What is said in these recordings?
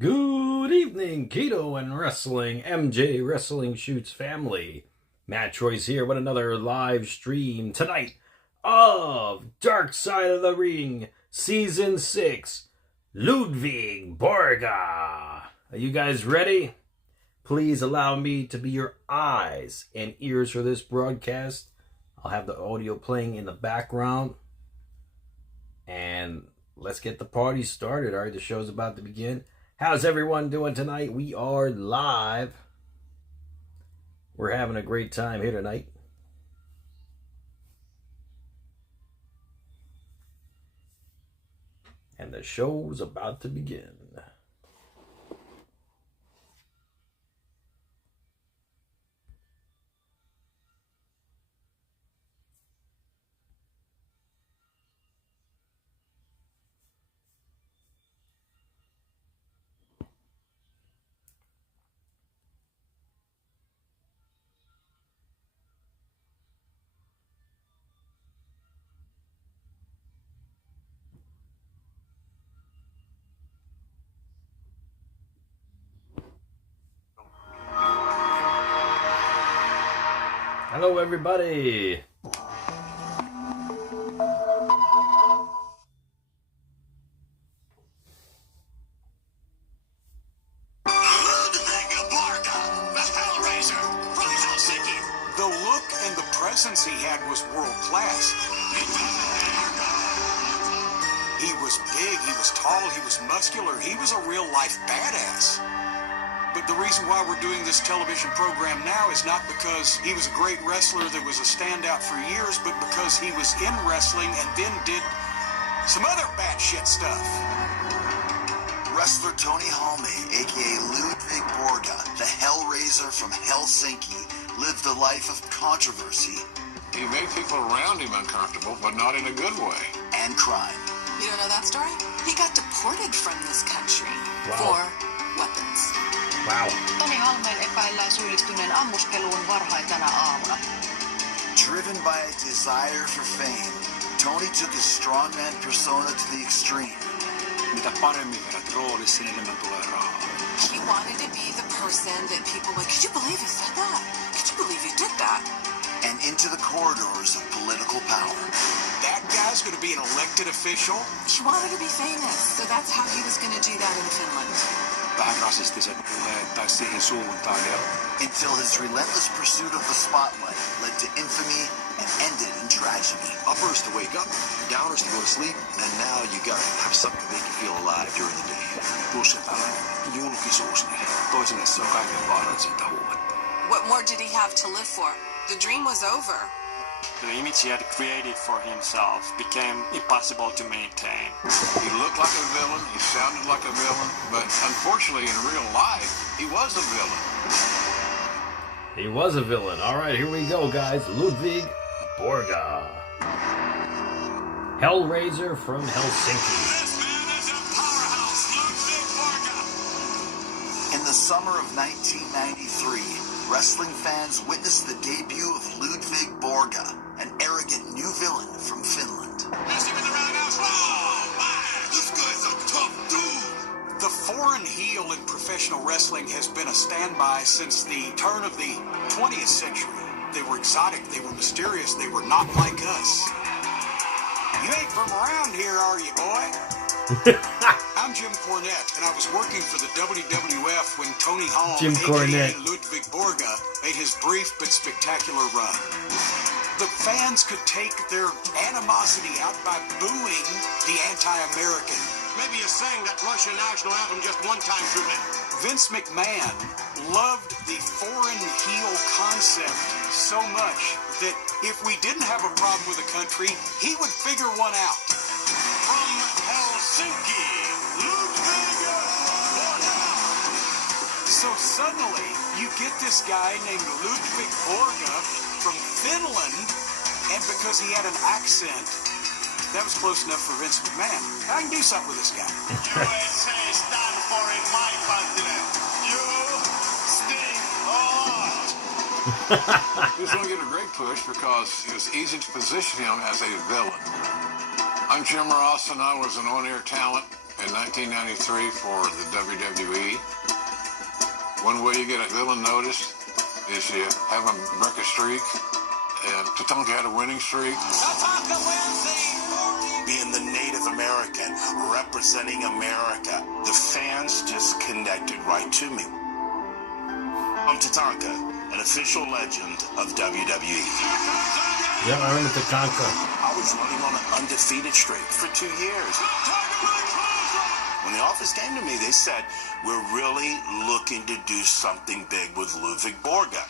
Good evening, Keto and Wrestling, MJ Wrestling Shoots family. MATTROISE here with another live stream tonight of Dark Side of the Ring Season 6, Ludvig Borga. Are you guys ready? Please allow me to be your eyes and ears for this broadcast. I'll have the audio playing in the background. And let's get the party started. All right, the show's about to begin. How's everyone doing tonight? We are live. We're having a great time here tonight. And the show's about to begin. Hello, everybody. Ludvig Borga, the Hellraiser from Helsinki. The look and the presence he had was world class. He was big, he was tall, he was muscular, he was a real life badass. But the reason why we're doing this television program now is not because he was a great wrestler that was a standout for years, but because he was in wrestling and then did some other batshit stuff. Wrestler Tony Halme, aka Ludvig Borga, the Hellraiser from Helsinki, lived a life of controversy He made people around him uncomfortable, but not in a good way. and crime. You don't know that story? He got deported from this country Wow. for weapons. Wow. Toni Halmeen epäillään syyllistyneen ammuskeluun varhain tänä aamuna. Driven by a desire for fame, Tony took his strongman persona to the extreme. Mitä paremmin vedät roolissa, niin enemmän tulee rahaa. He wanted to be the person that people were like, could you believe he said that? Could you believe he did that? And into the corridors of political power. That guy's going to be an elected official. He wanted to be famous, so that's how he was going to do that in Finland. Vähän rasistiset puheet tai siihen suuntaan. Until his relentless pursuit of the spotlight led to infamy and ended in tragedy. Uppers to wake up, downers to go to sleep, and now you gotta have something to make you feel alive during the day. Plus se tällainen julkisuus, niin toiselle se on kaiken vaarallisinta huumetta. What more did he have to live for? The dream was over. The image he had created for himself became impossible to maintain. He looked like a villain, he sounded like a villain, but unfortunately in real life, he was a villain. He was a villain. All right, here we go, guys. Ludvig Borga. Hellraiser from Helsinki. This man is a powerhouse, Ludvig Borga. In the summer of 1993, wrestling fans witnessed the debut of Ludvig Borga, an arrogant new villain from Finland. Miss him in the roundhouse. Oh, man, this guy's a tough dude. The foreign heel in professional wrestling has been a standby since the turn of the 20th century. They were exotic, they were mysterious, they were not like us. You ain't from around here, are you, boy? I'm Jim Cornette, and I was working for the WWF when Tony Halm, Jim Cornette. aka Ludvig Borga, made his brief but spectacular run. The fans could take their animosity out by booing the anti-American. Maybe you sang that Russian national anthem just one time too many. Vince McMahon loved the foreign heel concept so much that if we didn't have a problem with a country, he would figure one out. From Helsinki, Ludvig Borga. So suddenly, you get this guy named Ludvig Borga from Finland, and because he had an accent, that was close enough for Vince McMahon. I can do something with this guy. USA stand for in my continent. You stink hard. He was going to get a great push because it was easy to position him as a villain. I'm Jim Ross, and I was an on-air talent in 1993 for the WWE. One way you get a villain noticed is you have him break a streak. And Tatanka had a winning streak. Being the Native American, representing America, the fans just connected right to me. I'm Tatanka, an official legend of WWE. Yeah, I remember Tatanka. I was running on an undefeated streak for 2 years. When the office came to me, they said, we're really looking to do something big with Ludvig Borga.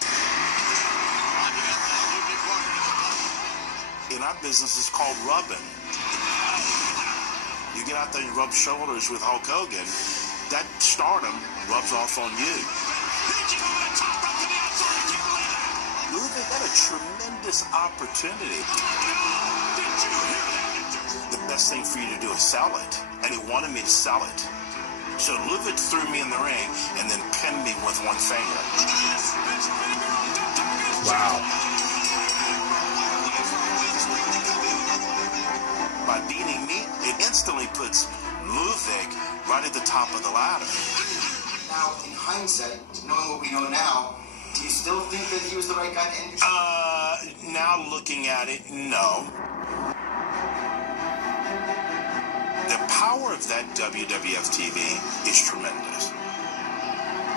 In our business, it's called rubbing. You get out there and rub shoulders with Hulk Hogan, that stardom rubs off on you. Ludvig got a tremendous opportunity. The best thing for you to do is sell it, and he wanted me to sell it. So Ludvig threw me in the ring and then pinned me with one finger. Wow. By beating me, it instantly puts Ludvig right at the top of the ladder. Now, in hindsight, knowing what we know now, do you still think that he was the right guy to end your now looking at it, no. The power of that WWF TV is tremendous.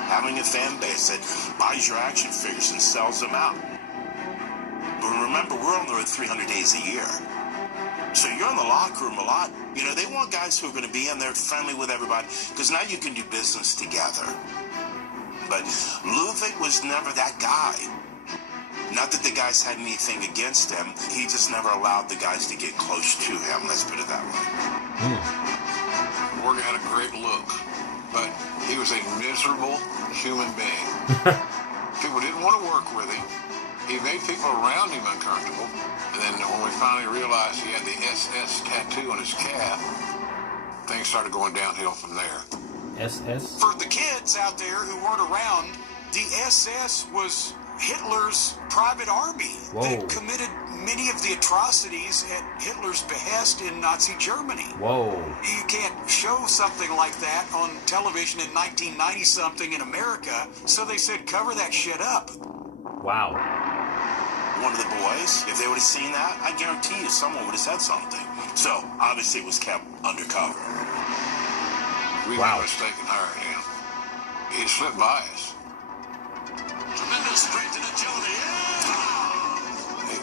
Having a fan base that buys your action figures and sells them out. But remember, we're on the road 300 days a year. So you're in the locker room a lot. You know, they want guys who are going to be in there friendly with everybody because now you can do business together. But Ludvig was never that guy. Not that the guys had anything against him. He just never allowed the guys to get close to him. Let's put it that way. Borga had a great look, but he was a miserable human being. People didn't want to work with him. He made people around him uncomfortable. And then when we finally realized he had the SS tattoo on his calf, things started going downhill from there. SS? For the kids out there who weren't around, the SS was Hitler's private army that committed many of the atrocities at Hitler's behest in Nazi Germany. Whoa. You can't show something like that on television in 1990-something in America, so they said cover that shit up. Wow. One of the boys, if they would have seen that, I guarantee you someone would have said something. So, obviously it was kept undercover. We made a mistake in hiring him. He slipped by us. Tremendous strength and agility.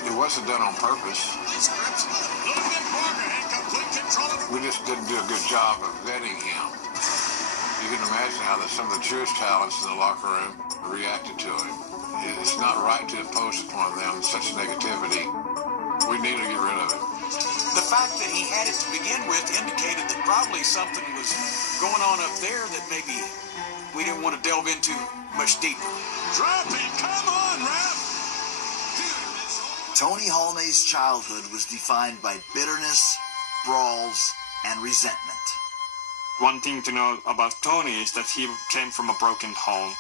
It wasn't done on purpose. We just didn't do a good job of vetting him. You can imagine how some of the truest talents in the locker room reacted to him. It's not right to impose upon them such negativity. We need to get rid of it. The fact that he had it to begin with indicated that probably something was going on up there that maybe we didn't want to delve into much deeper. Drop it! Come on, Rap! Tony Halmay's childhood was defined by bitterness, brawls, and resentment. One thing to know about Tony is that he came from a broken home.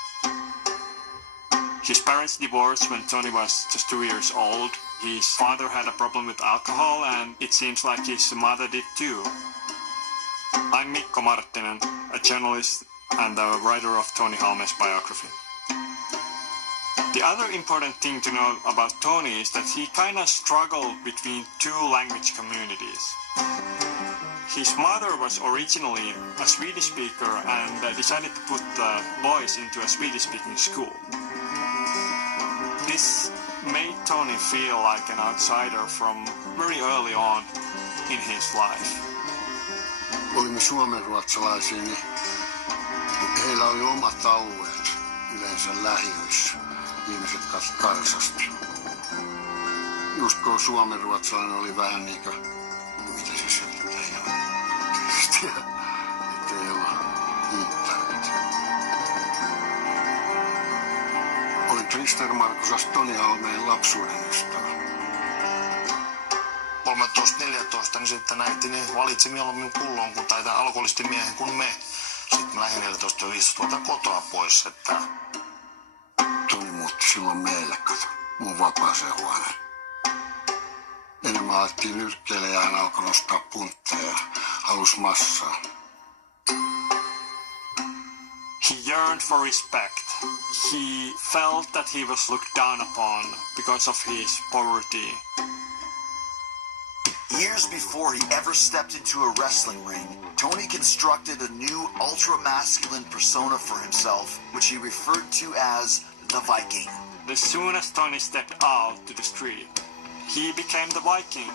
His parents divorced when Tony was just 2 years old. His father had a problem with alcohol, and it seems like his mother did too. I'm Mikko Marttinen, a journalist and the writer of Tony Halmay's biography. The other important thing to know about Tony is that he kind of struggled between two language communities. His mother was originally a Swedish speaker and decided to put the boys into a Swedish-speaking school. This made Tony feel like an outsider from very early on in his life. Olimme suomenruotsalaisia, niin heillä oli omat alueet yleensä lähiöissä, ihmiset karsasti. Just kun suomenruotsalainen oli vähän niin kuin, mitä se selittää, ettei olla internet. Olin Krister Markusas Toni Halmeen lapsuuden ystävä. 13-14, niin sitten äiti niin valitsi mieluummin pullon kuin tai alkoholistimiehen kuin me. Sitten mä lähdin 14-15 kotoa pois, että... Toni muutti silloin meille, kato, mun vapaaseen huoneen. Enemmän alettiin nyrkkeelle ja hän alkoi nostaa puntteja ja halusi massaa. He yearned for respect. He felt that he was looked down upon because of his poverty. Years before he ever stepped into a wrestling ring, Tony constructed a new ultra-masculine persona for himself, which he referred to as the Viking. As soon as Tony stepped out to the street, he became the Viking.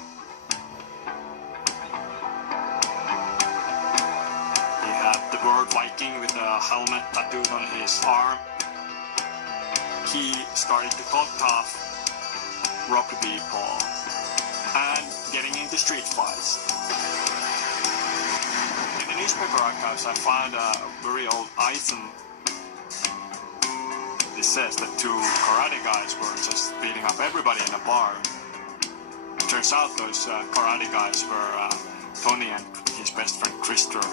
He had the word Viking with a helmet tattooed on his arm. He started to talk tough, rock people, and getting into street fights. In the newspaper archives, I found a very old item. It says that two karate guys were just beating up everybody in a bar. Turns out those karate guys were Tony and his best friend Krister.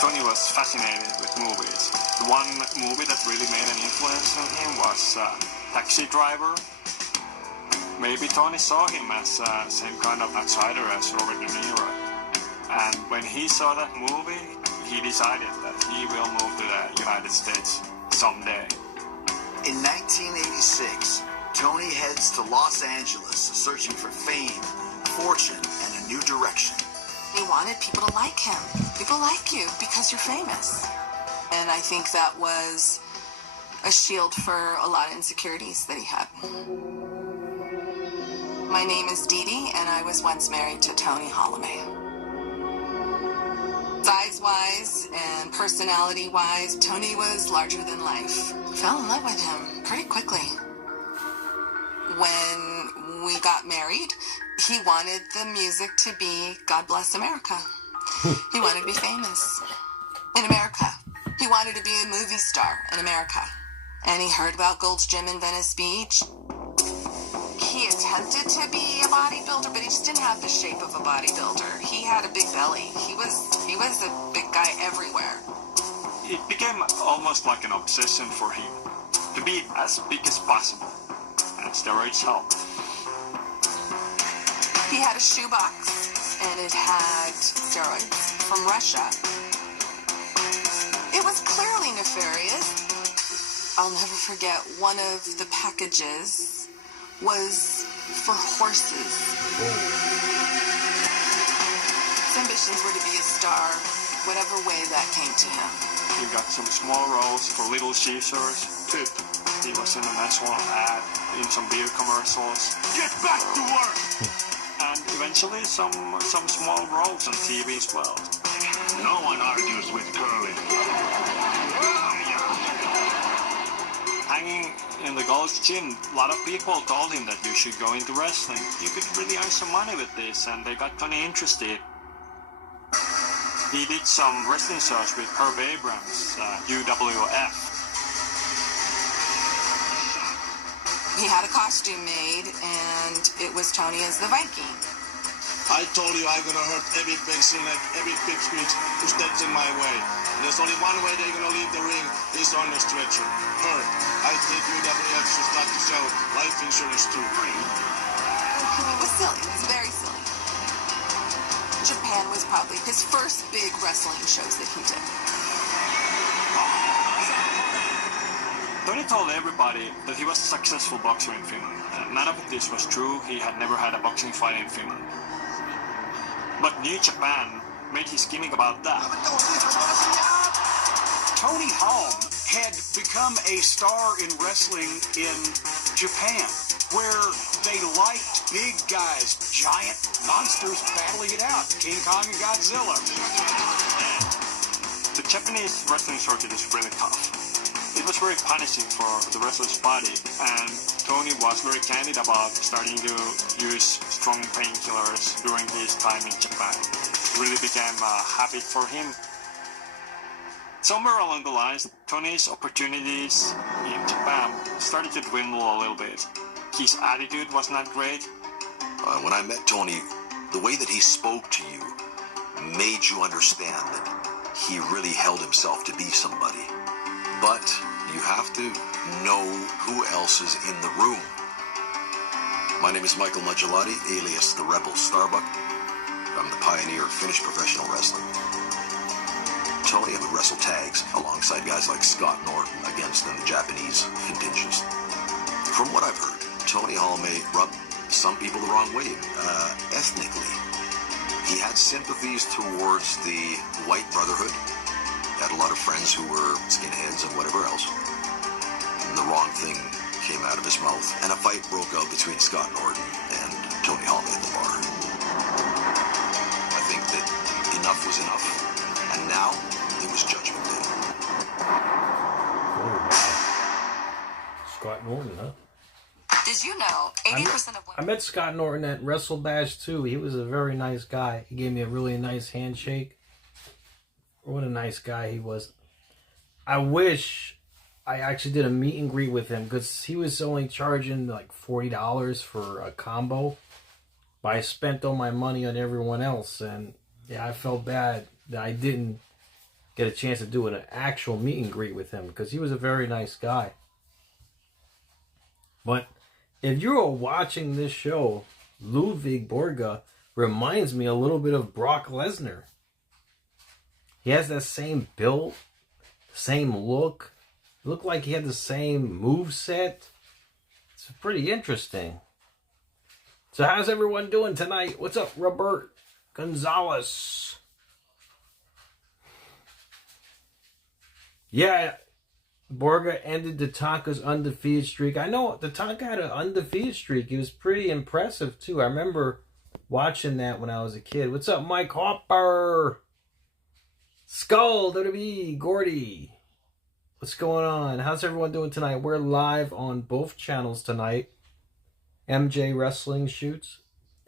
Tony was fascinated with movies. The one movie that really made an influence on him was Taxi Driver. Maybe Tony saw him as same kind of outsider as Robert De Niro. And when he saw that movie, he decided that he will move to the United States someday. In 1986, Tony heads to Los Angeles, searching for fame, fortune, and a new direction. He wanted people to like him. People like you because you're famous. And I think that was a shield for a lot of insecurities that he had. My name is Dee Dee, and I was once married to Tony Holloway. Size-wise and personality-wise, Tony was larger than life. Fell in love with him pretty quickly. When we got married, he wanted the music to be God Bless America. He wanted to be famous in America. He wanted to be a movie star in America. And he heard about Gold's Gym in Venice Beach. He attempted to be a bodybuilder, but he just didn't have the shape of a bodybuilder. He had a big belly. He was a big guy everywhere. It became almost like an obsession for him to be as big as possible, and steroids helped. He had a shoebox, and it had steroids from Russia. It was clearly nefarious. I'll never forget one of the packages was for horses. His ambitions were to be a star, whatever way that came to him. He got some small roles for Little Caesars. He was in a national ad, in some beer commercials. Get back to work! And eventually some small roles on TV as well. No one argues with Curly. Hanging in the Gold's Gym, a lot of people told him that you should go into wrestling. You could really earn some money with this, and they got Tony interested. He did some wrestling shows with Herb Abrams, UWF. He had a costume made, and it was Tony as the Viking. I told you I'm gonna hurt every person and every pipsqueak who steps in my way. And there's only one way they're gonna leave the ring is on the stretcher. Hurt. I think UWF should start to sell life insurance too. It was silly. It was very silly. Japan was probably his first big wrestling shows that he did. Tony told everybody that he was a successful boxer in Finland. None of this was true. He had never had a boxing fight in Finland. But New Japan made his gimmick about that. Tony Holm had become a star in wrestling in Japan, where they liked big guys, giant monsters battling it out, King Kong and Godzilla. The Japanese wrestling circuit is really tough. It was very punishing for the wrestler's body, and Tony was very candid about starting to use strong painkillers during his time in Japan. It really became a habit for him. Somewhere along the lines, Tony's opportunities in Japan started to dwindle a little bit. His attitude was not great. When I met Tony, the way that he spoke to you made you understand that he really held himself to be somebody. But you have to know who else is in the room. My name is Michael Maggiolotti, alias the Rebel Starbuck. I'm the pioneer of Finnish professional wrestling. Tony would wrestle tags alongside guys like Scott Norton against the Japanese contingents. From what I've heard, Tony Hall may rub some people the wrong way, ethnically. He had sympathies towards the White Brotherhood. He had a lot of friends who were skinheads and whatever else. And the wrong thing came out of his mouth, and a fight broke out between Scott Norton and Tony Hall at the bar. I think that enough was enough, and now it was Judgment Day. Oh, wow. Scott Norton, huh? Did you know 80% of women... I met Scott Norton at Wrestle Bash too. He was a very nice guy. He gave me a really nice handshake. What a nice guy he was. I wish I actually did a meet and greet with him, because he was only charging like $40 for a combo. But I spent all my money on everyone else, and yeah, I felt bad that I didn't get a chance to do an actual meet and greet with him, because he was a very nice guy. But if you are watching this show, Ludvig Borga reminds me a little bit of Brock Lesnar. He has that same build, same look. Looked like he had the same moveset. It's pretty interesting. So how's everyone doing tonight? What's up, Robert Gonzalez? Yeah, Borga ended Tatanka's undefeated streak. I know Tatanka had an undefeated streak. It was pretty impressive, too. I remember watching that when I was a kid. What's up, Mike Hopper? Skull, WWE, Gordy. What's going on? How's everyone doing tonight? We're live on both channels tonight. MJ Wrestling Shoots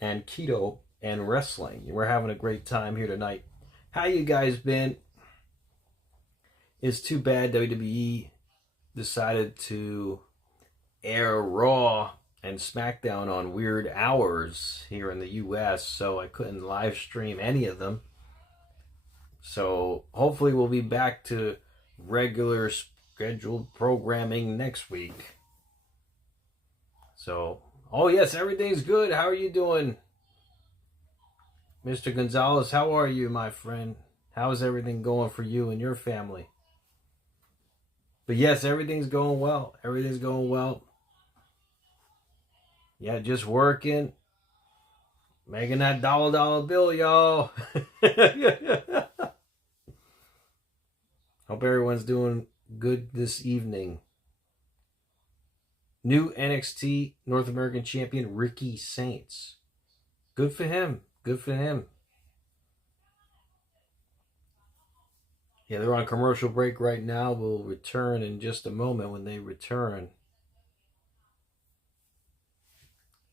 and Keto and Wrestling. We're having a great time here tonight. How you guys been? It's too bad WWE decided to air Raw and SmackDown on weird hours here in the US, so I couldn't live stream any of them. So hopefully we'll be back to regular scheduled programming next week. So, oh yes, everything's good. How are you doing? Mr. Gonzalez, how are you, my friend? How's everything going for you and your family? But yes, everything's going well. Everything's going well. Yeah, just working. Making that dollar bill, y'all. Hope everyone's doing good this evening. New NXT North American Champion Ricky Saints. Good for him. Good for him. Yeah, they're on commercial break right now. We'll return in just a moment when they return.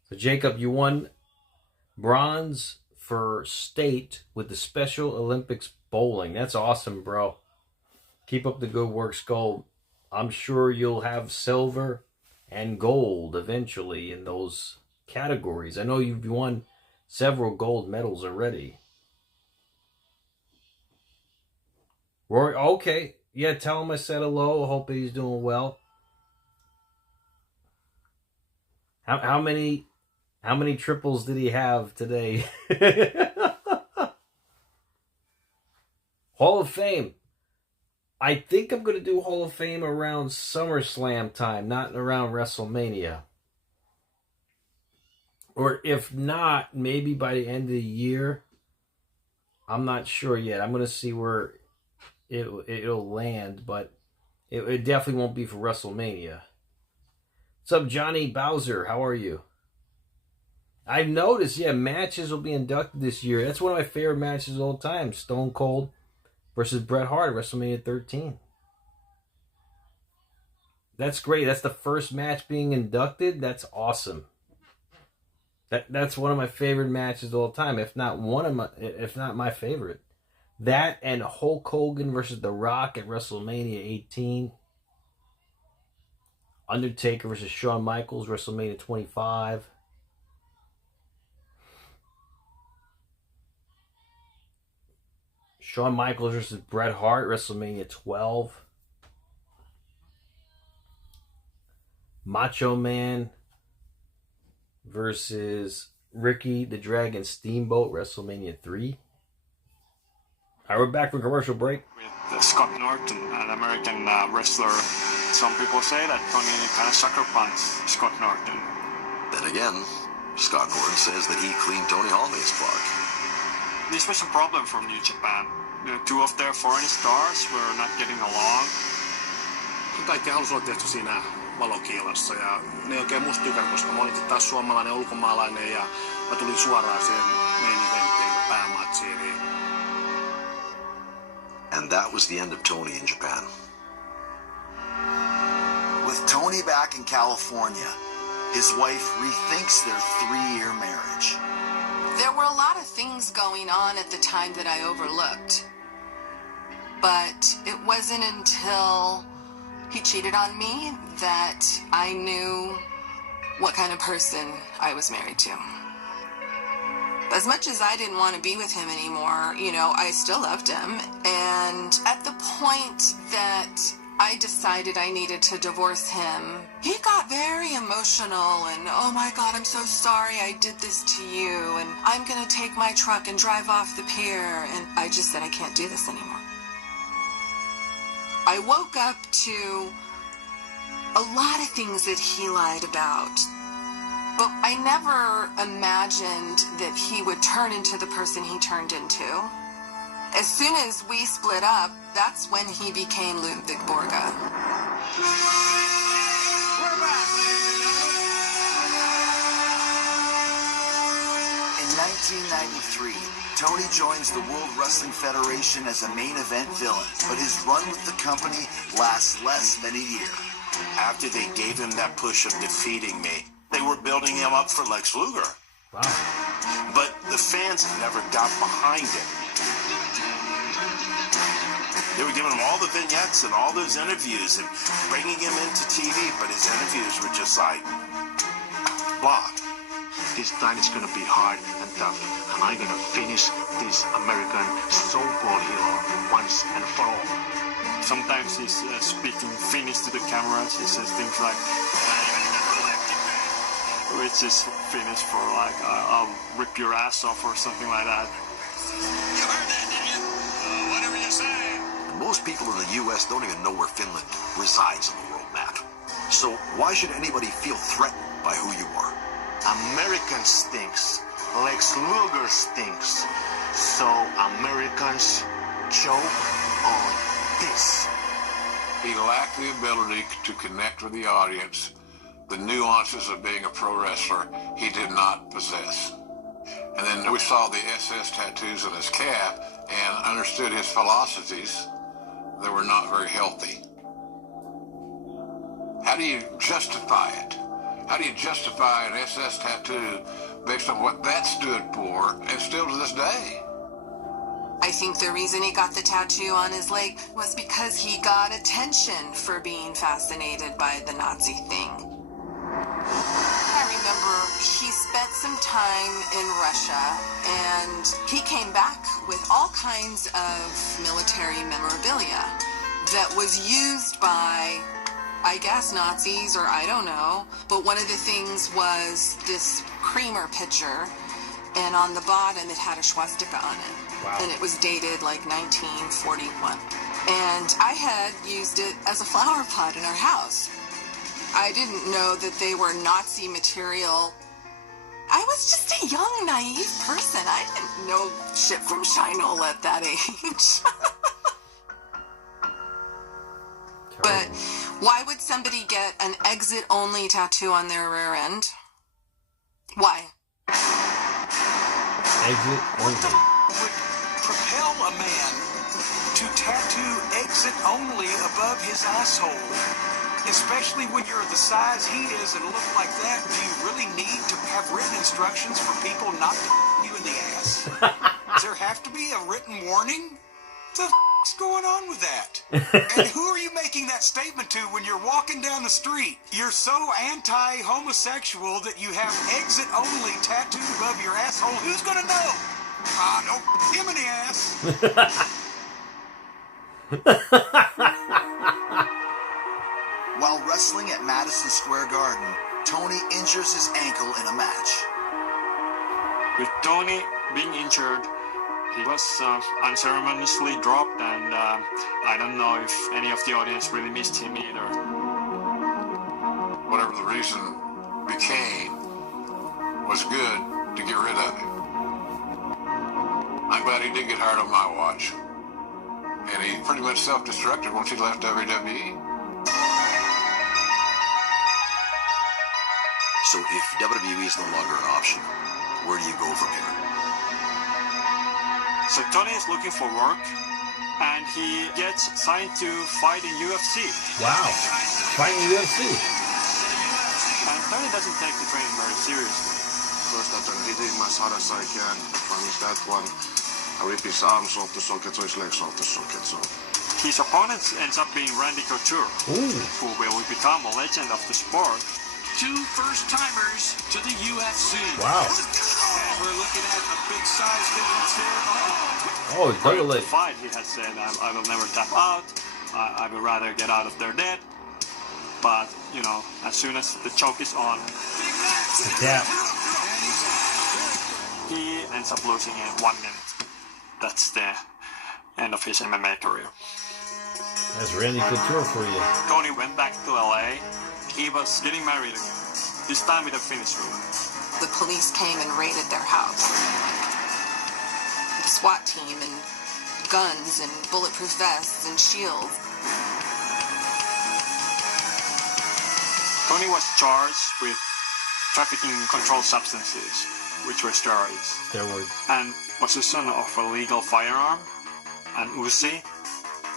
So, Jacob, you won bronze for state with the Special Olympics bowling. That's awesome, bro. Keep up the good work, Skull. I'm sure you'll have silver and gold eventually in those categories. I know you've won several gold medals already. Rory, okay. Yeah, tell him I said hello. Hope he's doing well. How many triples did he have today? Hall of Fame. I think I'm going to do Hall of Fame around SummerSlam time, not around WrestleMania. Or if not, maybe by the end of the year. I'm not sure yet. I'm going to see where it'll land, but it definitely won't be for WrestleMania. What's up, Johnny Bowser? How are you? I've noticed, yeah, matches will be inducted this year. That's one of my favorite matches of all time. Stone Cold versus Bret Hart, WrestleMania 13. That's great. That's the first match being inducted. That's awesome. That's one of my favorite matches of all time, if not my favorite. That and Hulk Hogan versus The Rock at WrestleMania 18. Undertaker versus Shawn Michaels, WrestleMania 25. Shawn Michaels versus Bret Hart, WrestleMania 12. Macho Man versus Ricky the Dragon Steamboat, WrestleMania 3. Alright, we're back from commercial break. With Scott Norton, an American wrestler. Some people say that Tony kind of sucker punched Scott Norton. Then again, Scott Norton says that he cleaned Tony Holmay's plug. This was a problem for New Japan. Two of their foreign stars were not getting along. Kaikki halusivat tietysti siinä valokiilassa ja ne oikein musta tykännyt, koska mä olin taas suomalainen ulkomaalainen ja mä tulin suoraan siihen main eventtiin ja päämatsiin. Niin... And that was the end of Tony in Japan. With Tony back in California, his wife rethinks their 3-year marriage. There were a lot of things going on at the time that I overlooked. But it wasn't until he cheated on me that I knew what kind of person I was married to. As much as I didn't want to be with him anymore, you know, I still loved him. And at the point that I decided I needed to divorce him, he got very emotional and, oh my God, I'm so sorry I did this to you, and I'm gonna take my truck and drive off the pier. And I just said, I can't do this anymore. I woke up to a lot of things that he lied about, but I never imagined that he would turn into the person he turned into. As soon as we split up, that's when he became Ludvig Borga. We're back, ladies and gentlemen. In 1993, Tony joins the World Wrestling Federation as a main event villain, but his run with the company lasts less than a year. After they gave him that push of defeating me, they were building him up for Lex Luger. Wow. But the fans never got behind it. They were giving him all the vignettes and all those interviews and bringing him into TV, but his interviews were just like, blah. This time it's gonna be hard and tough, and I'm gonna finish this American so-called hero once and for all. Sometimes he's speaking Finnish to the cameras. He says things like, which is Finnish for like, I'll rip your ass off or something like that. You heard that, didn't you? Whatever you say. Most people in the U.S. don't even know where Finland resides on the world map. So why should anybody feel threatened by who you are? American stinks. Lex Luger stinks. So Americans choke on this. He lacked the ability to connect with the audience. The nuances of being a pro wrestler he did not possess. And then we saw the SS tattoos on his calf and understood his philosophies that were not very healthy. How do you justify it? How do you justify an SS tattoo based on what that stood for, and still to this day? I think the reason he got the tattoo on his leg was because he got attention for being fascinated by the Nazi thing. I remember he spent some time in Russia, and he came back with all kinds of military memorabilia that was used by, I guess, Nazis, or I don't know. But one of the things was this creamer pitcher, and on the bottom it had a swastika on it. Wow. And it was dated like 1941. And I had used it as a flower pot in our house. I didn't know that they were Nazi material. I was just a young, naive person. I didn't know shit from Shinola at that age. But why would somebody get an exit-only tattoo on their rear end? Why? Exit only. Would propel a man to tattoo exit only above his asshole, especially when you're the size he is and look like that. Do you really need to have written instructions for people not to you in the ass? Does there have to be a written warning? What the f***'s going on with that? And who are you making that statement to when you're walking down the street? You're so anti-homosexual that you have exit only tattooed above your asshole. Who's gonna know? Don't f*** him in the ass. While wrestling at Madison Square Garden, Tony injures his ankle in a match. With Tony being injured, he was unceremoniously dropped, and I don't know if any of the audience really missed him either. Whatever the reason became, was good to get rid of him. I'm glad he did get hard on my watch. And he pretty much self-destructed once he left WWE. So if WWE is no longer an option, where do you go from here? So Tony is looking for work, and he gets signed to fight in UFC. Wow, fighting UFC. And Tony doesn't take the training very seriously. First I hit him as hard as I can. If I miss that one, I rip his arms off the sockets or his legs off the sockets. So. His opponent ends up being Randy Couture, who will become a legend of the sport. 2 first-timers to the UFC. Wow. And we're looking at a big size difference here. Oh, totally. Fight, he has said, I will never tap out. I would rather get out of there dead. But, you know, as soon as the choke is on, Yeah. he ends up losing in 1 minute. That's the end of his MMA career. That's Randy Couture for you. Tony went back to LA. He was getting married again, this time with a Finnish woman. The police came and raided their house. The SWAT team and guns and bulletproof vests and shields. Tony was charged with trafficking controlled substances, which were steroids. And possession of a legal firearm, an Uzi.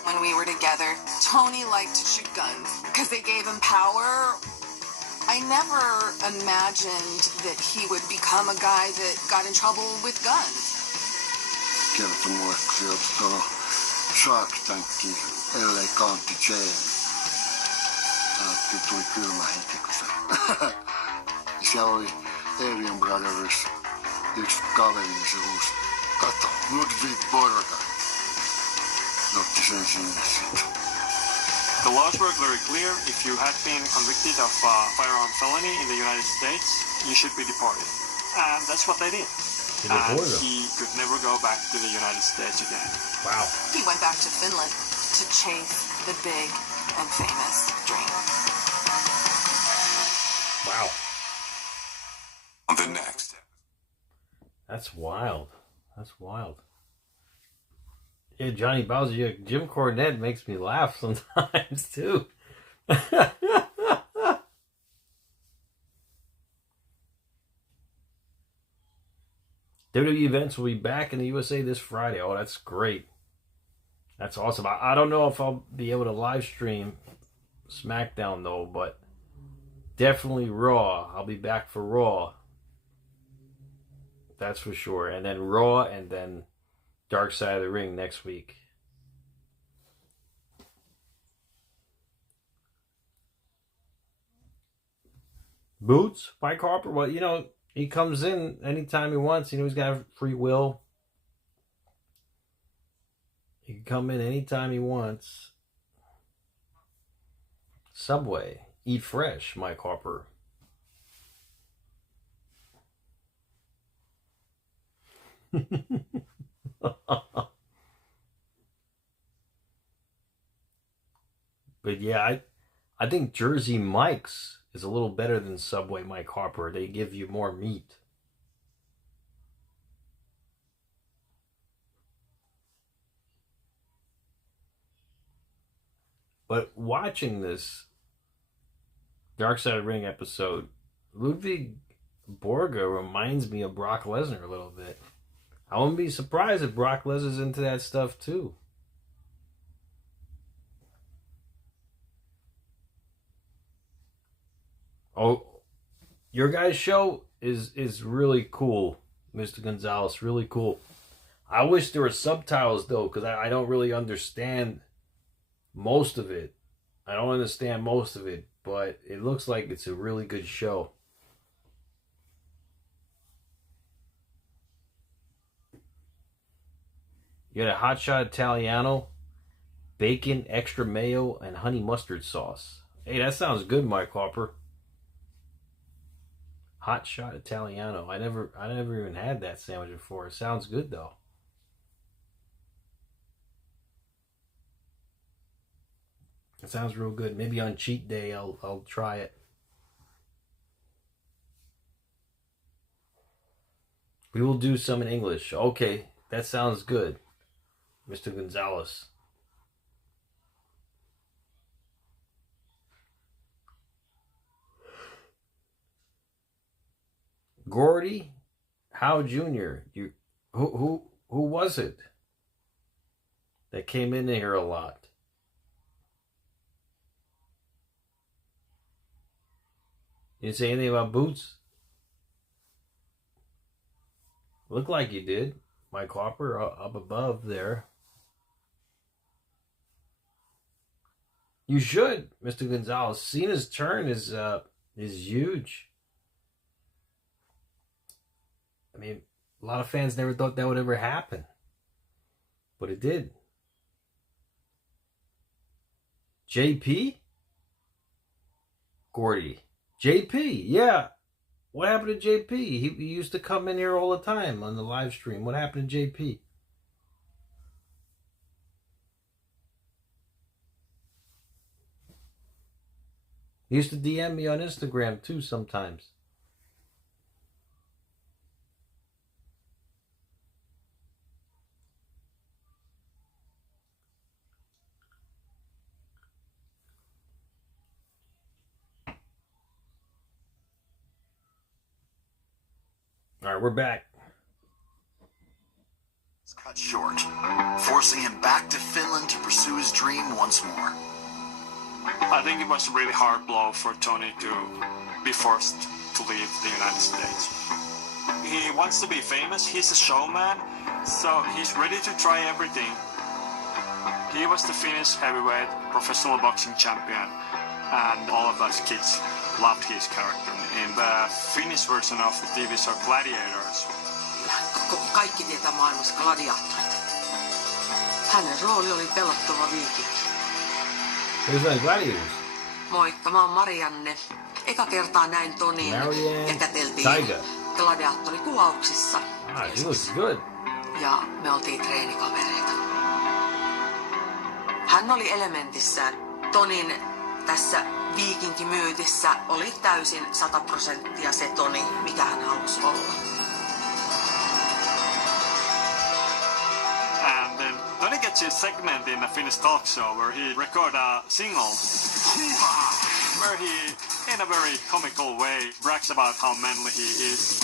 When we were together, Tony liked to shoot guns because they gave him power. I never imagined that he would become a guy that got in trouble with guns. Kertoi mulle, kun sieltä tuolla Shark Tankin LA County Jail. Tuli kylmä hiki, kun se... Siellä oli Alien Brothers, yksi kaveri, niin se huusi, kato, Ludvig Borga. Otti sen sinne sitten. The laws were very clear. If you had been convicted of a firearm felony in the United States, you should be deported. And that's what they did. And he could never go back to the United States again. Wow. He went back to Finland to chase the big and famous dream. Wow. On the next. That's wild. That's wild. Yeah, Johnny Bowser, yeah, Jim Cornette makes me laugh sometimes too. WWE events will be back in the USA this Friday. Oh, that's great. That's awesome. I don't know if I'll be able to live stream SmackDown though, but definitely Raw. I'll be back for Raw. That's for sure. And then Raw, and then Dark Side of the Ring next week. Boots, Mike Harper. Well, you know, he comes in anytime he wants. You know, he's got free will. He can come in anytime he wants. Subway, eat fresh, Mike Harper. But yeah, I think Jersey Mike's is a little better than Subway Mike Harper. They give you more meat. But watching this Dark Side of the Ring episode, Ludvig Borga reminds me of Brock Lesnar a little bit. I wouldn't be surprised if Brock Lesnar's into that stuff too. Oh, your guys' show is really cool, Mr. Gonzalez. Really cool. I wish there were subtitles though, because I don't really understand most of it. I don't understand most of it, but it looks like it's a really good show. You got a hot shot Italiano, bacon, extra mayo, and honey mustard sauce. Hey, that sounds good, Mike Harper. Hot shot Italiano. I never even had that sandwich before. It sounds good though. It sounds real good. Maybe on cheat day I'll try it. We will do some in English. Okay, that sounds good, Mr. Gonzalez. Gordy Howe Jr. Who was it that came in here a lot? You didn't say anything about Boots? Looked like you did. Mike Hopper up above there. You should, Mr. Gonzalez. Cena's turn is huge. I mean, a lot of fans never thought that would ever happen. But it did. JP? Gordy. JP, yeah. What happened to JP? He used to come in here all the time on the live stream. What happened to JP? He used to DM me on Instagram too sometimes. All right, we're back. It's cut short, forcing him back to Finland to pursue his dream once more. I think it was a really hard blow for Tony to be forced to leave the United States. He wants to be famous, he's a showman, so he's ready to try everything. He was the Finnish heavyweight professional boxing champion, and all of us kids loved his character. In the Finnish version of the TV show Gladiators. Kaikki tietää maailmassa gladiaattorit. Hänen rooli oli pelottava viikinki. Who's that Gladiators? Moikka, mä oon Marianne. Eka kertaa näin Tonin ja käteltiin gladiaattorikuvauksissa. Ah, he looks good. Ja me oltiin treenikavereita. Hän oli elementissään. Tonin tässä viikinkimyytissä oli täysin 100% se Toni, mikä hän halusi olla. And then Tony gets his segment in a Finnish talk show where he record a single where he, in a very comical way, brags about how manly he is.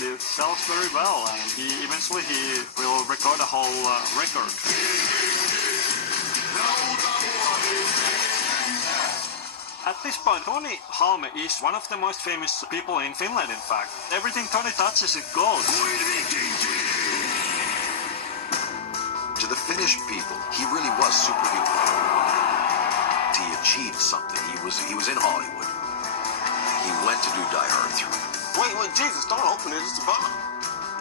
It sells very well, and eventually he will record a whole record. At this point, Tony Halme is one of the most famous people in Finland, in fact. Everything Tony touches, it goes. To the Finnish people, he really was superhuman. He achieved something. He was in Hollywood. He went to do Die Hard 3. Wait, Jesus, don't open it, it's a bomb.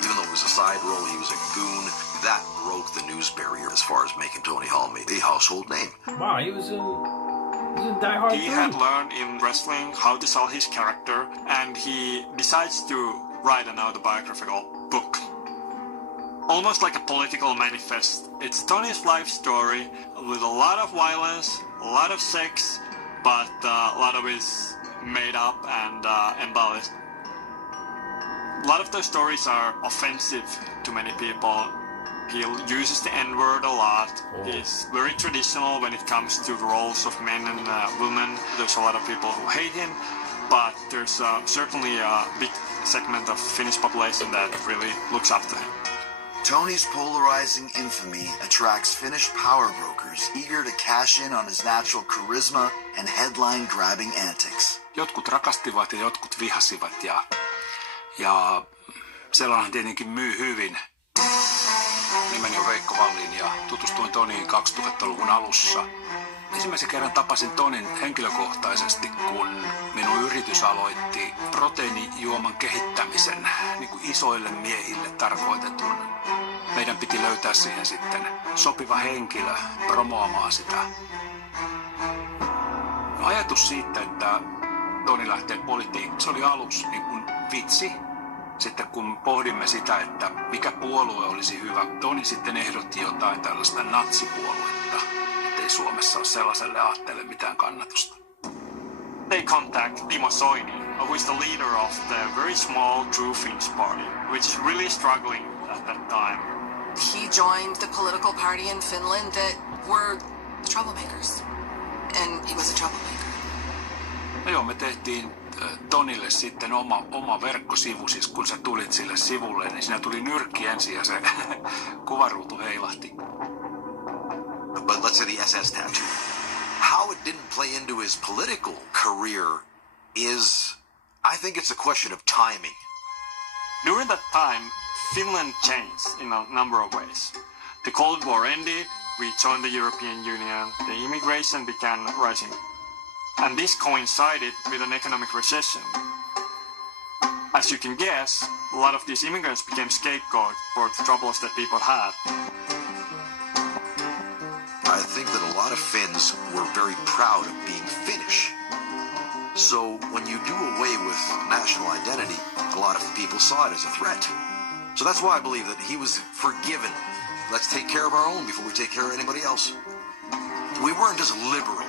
Even though it was a side role, he was a goon. That broke the news barrier as far as making Tony Halme a household name. Wow, he was in Die Hard 3. He had learned in wrestling how to sell his character, and he decides to write an autobiographical book. Almost like a political manifest. It's Tony's life story with a lot of violence, a lot of sex, but a lot of it is made up and embellished. A lot of those stories are offensive to many people. He uses the N-word a lot. He's very traditional when it comes to the roles of men and women. There's a lot of people who hate him, but there's certainly a big segment of Finnish population that really looks up to him. Tony's polarizing infamy attracts Finnish power brokers eager to cash in on his natural charisma and headline-grabbing antics. Jotkut rakastivat ja jotkut vihasivat ja sellainen tietenkin myy hyvin. Nimeni on Veikko Vallin ja tutustuin Toniin 2000-luvun alussa. Ensimmäisen kerran tapasin Tonin henkilökohtaisesti, kun minun yritys aloitti proteiinijuoman kehittämisen niin kuin isoille miehille tarkoitetun. Meidän piti löytää siihen sitten sopiva henkilö promoamaan sitä. Ajatus siitä, että Toni lähtee politiikkaan. Se oli aluksi niin kuin vitsi. Sitten kun pohdimme sitä, että mikä puolue olisi hyvä, Toni sitten ehdotti jotain tällaista natsipuoluetta, ettei Suomessa ole sellaiselle aatteelle mitään kannatusta. They contact Timo Soini, who is the leader of the very small True Finns party, which is really struggling at that time. He joined the political party in Finland that were the troublemakers. And he was a troublemaker. No joo, me tehtiin Tonille sitten oma verkkosivu, siis kun sä tulit sille sivulle, niin siinä tuli nyrkki ensin ja se kuvaruutu heilahti. But let's say the SS tattoo. How it didn't play into his political career is, I think it's a question of timing. During that time, Finland changed in a number of ways. The Cold War ended, we joined the European Union, the immigration began rising. And this coincided with an economic recession. As you can guess, a lot of these immigrants became scapegoats for the troubles that people had. I think that a lot of Finns were very proud of being Finnish. So when you do away with national identity, a lot of people saw it as a threat. So that's why I believe that he was forgiven. Let's take care of our own before we take care of anybody else. We weren't as liberal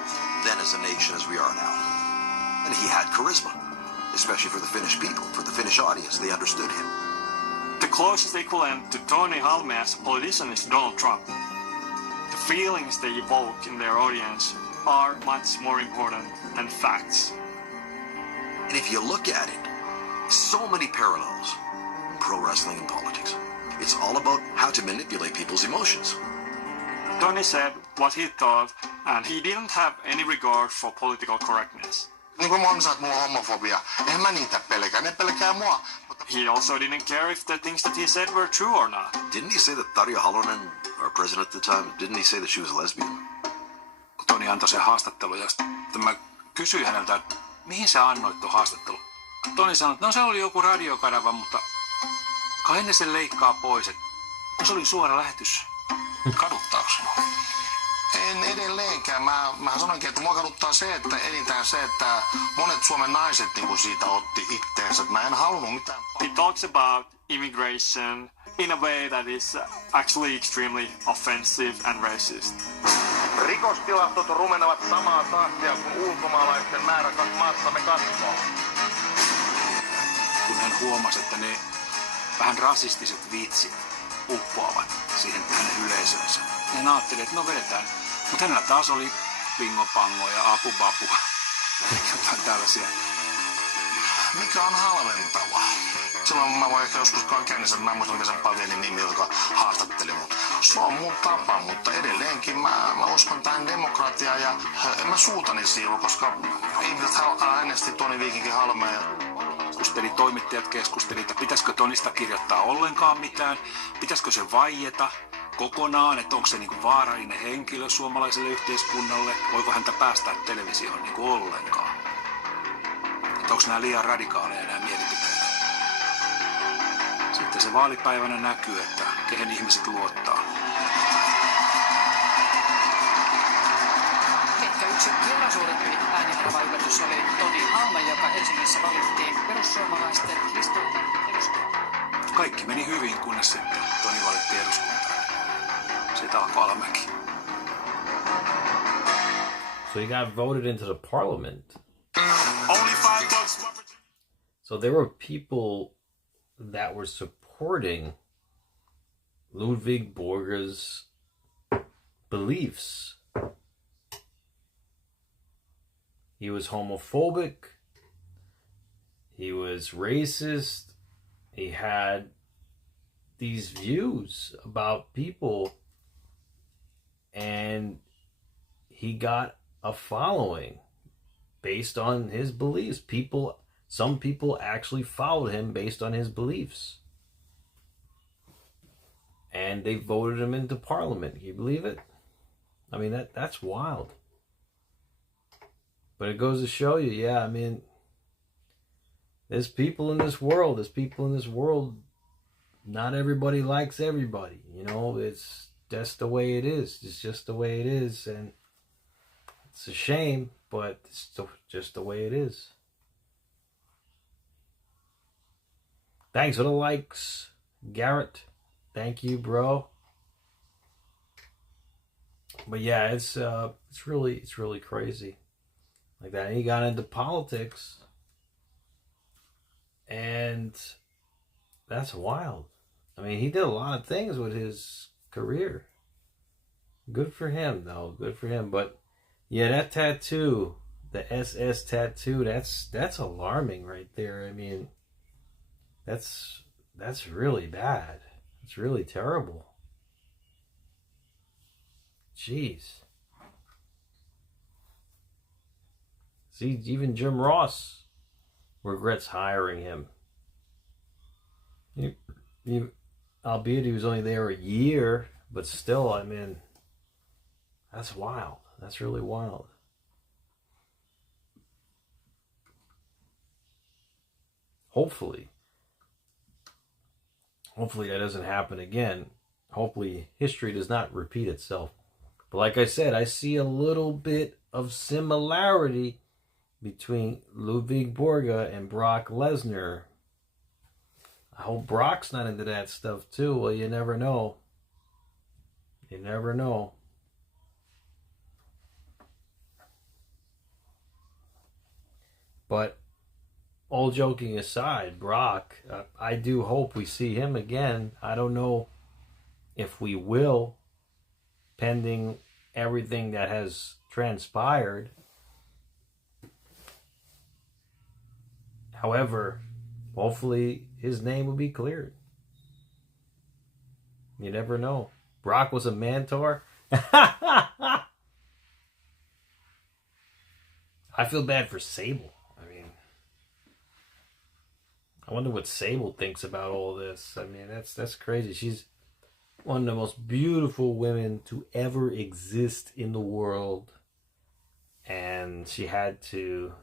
then as a nation as we are now. And he had charisma, especially for the Finnish people, for the Finnish audience. They understood him. The closest equivalent to Tony Halme as a politician is Donald Trump. The feelings they evoke in their audience are much more important than facts. And if you look at it, so many parallels in pro wrestling and politics. It's all about how to manipulate people's emotions. Tony said what he thought, and he didn't have any regard for political correctness. Niin kuin mun sanoo, mulla on homofobia. Eihän mä niitä pelkää, ne pelkää mua. He also didn't care if the things that he said were true or not. Didn't he say that Tarja Halonen, our president at the time, didn't he say that she was a lesbian? Toni antoi sen haastattelun ja sitten mä kysyin häneltä, että mihin sä annoit tuon haastattelun? Toni sanoi, että no se oli joku radiokanava, mutta kai ne sen leikkaa pois. No se oli suora lähetys. Kaduttaako sinua? En edelleenkään. Mä sanoinkin, että mua kaduttaa se, että enintään se, että monet Suomen naiset niin siitä otti itteensä. Mä en halunnut mitään. He talks about immigration in a way that is actually extremely offensive and racist. Rikostilastot rumenevat samaa tahtia, kun ulkomaalaisten määrä maassamme kasvaa. Kun hän huomasi, että ne vähän rasistiset vitsit uppoavat siihen hänen yleisönsä. Hän ajatteli, että no vedetään. Mutta hänellä taas oli bingo-pango ja apubapu. Jotain tällaisia. Mikä on halventava? Silloin mä voin ehkä joskus käynnissä, mä en muista mikä sen pavilin nimi, joka haastatteli mut. Se on mun tapa, mutta edelleenkin mä uskon tähän demokratiaan ja en mä suutani siivu, koska ihmiset äänesti Toni Viikinkin Halmeen. Toimittajat keskusteli, että pitäisikö Tonista kirjoittaa ollenkaan mitään, pitäisikö se vaieta kokonaan, että onko se niin kuin vaarallinen henkilö suomalaiselle yhteiskunnalle, voiko häntä päästää televisioon niin kuin ollenkaan. Että onko nämä liian radikaaleja nämä mielipiteet. Sitten se vaalipäivänä näkyy, että kehen ihmiset luottaa. Ehkä yksi vielä suurempi ääniharva yllätys oli Toni Halme, joka Helsingissä valittiin perussuomalaisten listalta eduskuntaan. Kaikki meni hyvin, kunnes sitten Toni valittiin eduskuntaan. Siitä alkoi alamäki. So he got voted into the parliament. Only $5. So there were people that were supporting Ludvig Borga's beliefs. He was homophobic. He was racist. He had these views about people, and he got a following based on his beliefs. Some people actually followed him based on his beliefs. And they voted him into parliament. Can you believe it? I mean, that's wild. But it goes to show you, yeah, I mean, there's people in this world. Not everybody likes everybody. You know, it's just the way it is. It's just the way it is. And it's a shame, but it's just the way it is. Thanks for the likes, Garrett. Thank you, bro. But yeah, it's really crazy like that. And he got into politics, and that's wild. I mean, he did a lot of things with his career. Good for him, though. Good for him. But yeah, that tattoo, the SS tattoo, that's alarming right there. I mean, that's really bad. It's really terrible. Jeez. See, even Jim Ross regrets hiring him. Albeit he was only there a year, but still, I mean, that's wild. That's really wild. Hopefully that doesn't happen again. Hopefully history does not repeat itself. But like I said, I see a little bit of similarity between Ludvig Borga and Brock Lesnar. I hope Brock's not into that stuff too. Well, you never know. You never know. But all joking aside, Brock, I do hope we see him again. I don't know if we will, pending everything that has transpired. However, hopefully his name will be cleared. You never know. Brock was a mentor. I feel bad for Sable. I mean, I wonder what Sable thinks about all this. I mean, that's crazy. She's one of the most beautiful women to ever exist in the world. And she had to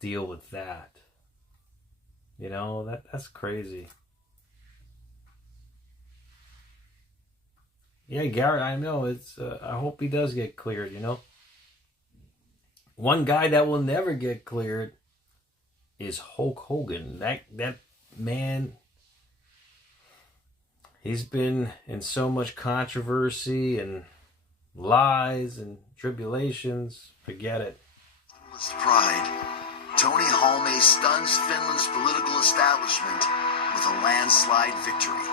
deal with that. You know, that's crazy. Yeah, Garrett, I know. It's. I hope he does get cleared, you know. One guy that will never get cleared is Hulk Hogan. That man, he's been in so much controversy and lies and tribulations. Forget it. Pride. Tony Halme stuns Finland's political establishment with a landslide victory.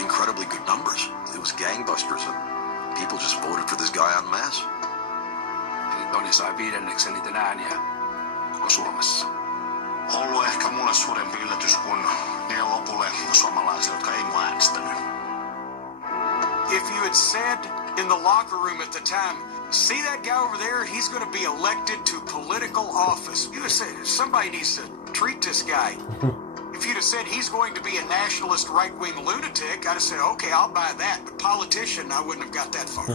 Incredibly good numbers. It was gangbusters, and people just voted for this guy en masse. Toni sai 5. eniten ääniä koko Suomessa. Ollut ehkä mulle suurempi yllätys kuin niille lopulle suomalaisille, jotka ei mua äänestänyt. If you had said in the locker room at the time, see that guy over there? He's going to be elected to political office. You would say somebody needs to treat this guy. If you'd have said he's going to be a nationalist right-wing lunatic, I'd have said, okay, I'll buy that. But politician, I wouldn't have got that far.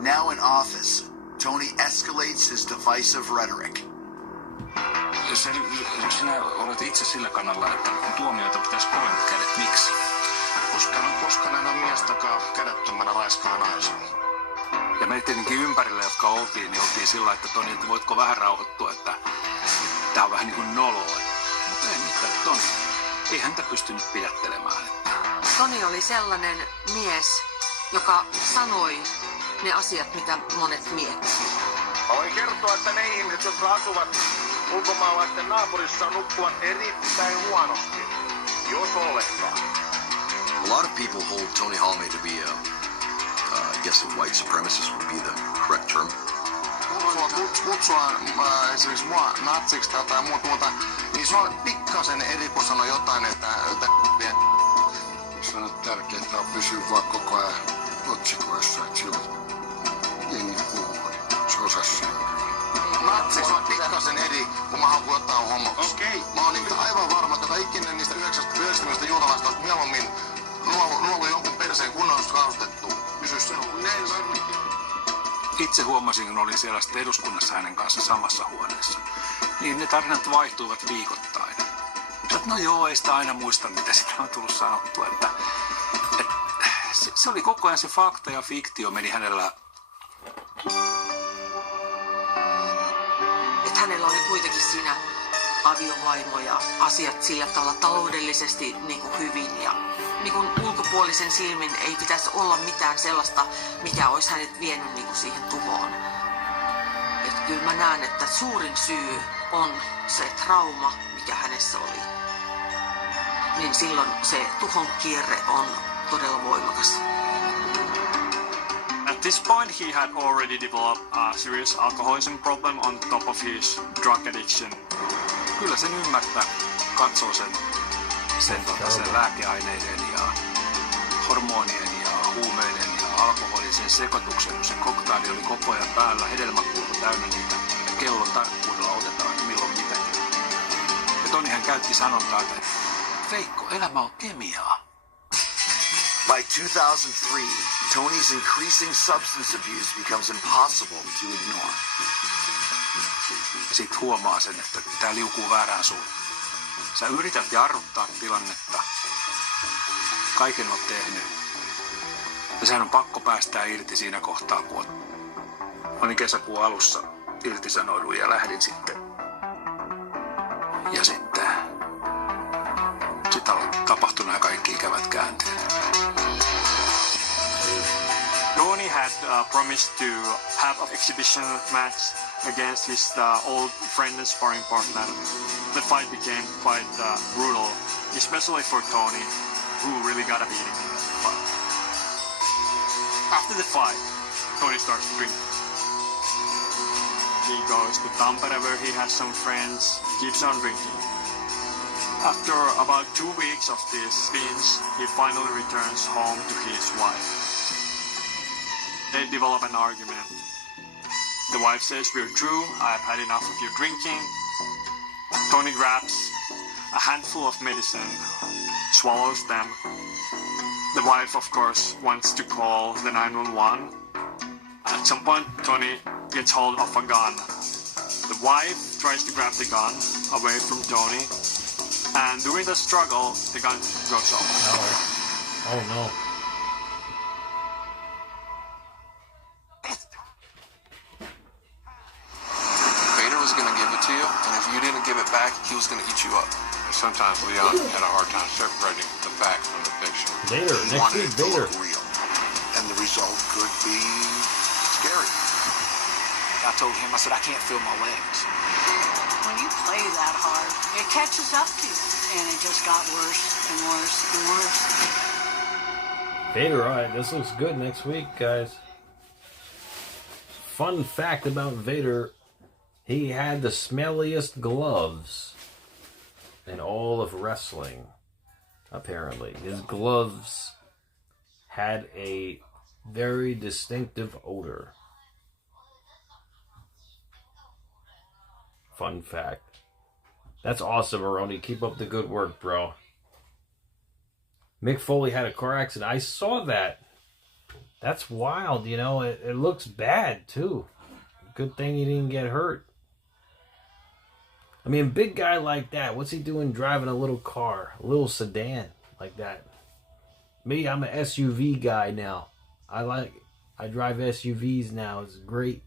Now in office, Tony escalates his divisive rhetoric. Sinä olet itse sillä kannalla, että tuomioita pitäisi kovemmat kädet. Miksi? Koska en ole miestäkaan kädettömänä raiskaa naisen. Ja me tietenkin ympärillä, jotka oltiin, niin oltiin sillä, että Toni, että voitko vähän rauhoittua, että tää on vähän niin kuin noloa. Mutta ei mitään, Toni. Ei häntä pystynyt pidättelemään. Toni oli sellainen mies, joka sanoi ne asiat, mitä monet miettivät. Mä voin kertoa, että ne ihmiset, jotka asuvat ulkomaalaisten naapurissa, nukkuvat erittäin huonosti, jos ollenkaan. A lot of people hold Tony Halme to be I guess a white supremacist would be the correct term. Kutsua esimerkiksi mua natsiksi tai jotain muuta, niin se on pikkasen eri kuin sanoa jotain, että se on tärkeää pysyä vaan koko ajan otsikoissa, että silloin jengi puhuu. Se osasi sen. Natsiksi on pikkasen eri, kun mä haluan jotain homoksi. Okay. Mä oon niin aivan varma, että ikinen niistä 90 juutalaista olisi mieluummin nuolu jonkun perseen kunnollisesti kaustettu. Pysy sen Itse huomasin, kun olin siellä sitten eduskunnassa hänen kanssa samassa huoneessa. Niin ne tarinat vaihtuivat viikoittain. No joo, ei sitä aina muista, mitä sitä on tullut sanottua. Että se oli koko ajan se fakta ja fiktio meni hänellä. Että hänellä oli kuitenkin siinä aviovaimo ja asiat sillä tavalla taloudellisesti niin kuin hyvin. Ja niin kuin ulkopuolisen silmin ei pitäisi olla mitään sellaista, mikä olisi hänet vienyt niin kuin siihen tuhoon. Että kyllä mä näen, että suurin syy on se trauma, mikä hänessä oli. Niin silloin se tuhon kierre on todella voimakas. At this point, he had already developed a serious alcoholism problem on top of his drug addiction. Kyllä sen ymmärtää, katsoo sen lääkeaineiden ja hormonien ja huumeiden ja alkoholisen sekoituksen. Se koktaili oli koko ajan päällä, hedelmäpullo täynnä niitä ja kellon tarkkuudella otetaan milloin mitäkin. Ja Tonihan käytti sanontaa, että Veikko, elämä on kemiaa. By 2003, Tony's increasing substance abuse becomes impossible to ignore. Sitten huomaa sen, että tää liukuu väärään suuntaan. Sä yrität jarruttaa tilannetta. Kaiken oot tehnyt. Ja sehän on pakko päästää irti siinä kohtaa, kun olin kesäkuun alussa irtisanouduin ja lähdin sitten. Ja sitten on tapahtunut nämä kaikki ikävät käänteet. Tony had promised to have an exhibition match against his old friend and sparring partner. The fight became quite brutal, especially for Tony, who really got a beating in that fight. After the fight, Tony starts drinking. He goes to Tampere where he has some friends, keeps on drinking. After about 2 weeks of this binge, he finally returns home to his wife. They develop an argument. The wife says, "We're through, I've had enough of your drinking." Tony grabs a handful of medicine, swallows them. The wife, of course, wants to call the 911. At some point, Tony gets hold of a gun. The wife tries to grab the gun away from Tony, and during the struggle, the gun goes off. Oh no. Vader was going to give it to you, and if you didn't give it back, he was going to eat you up. Sometimes Leon had a hard time separating the fact from the fiction. Vader, He next wanted week, it to Vader. look real, and the result could be scary. I told him, I said, I can't feel my legs. When you play that hard, it catches up to you. And it just got worse and worse and worse. Vader, alright, this looks good next week, guys. Fun fact about Vader, he had the smelliest gloves in all of wrestling, apparently. His gloves had a very distinctive odor. Fun fact. That's awesome, Aroni. Keep up the good work, bro. Mick Foley had a car accident. I saw that. That's wild, you know. It looks bad, too. Good thing he didn't get hurt. I mean, a big guy like that, what's he doing driving a little car? A little sedan like that? Me, I'm an SUV guy now. I drive SUVs now. It's great.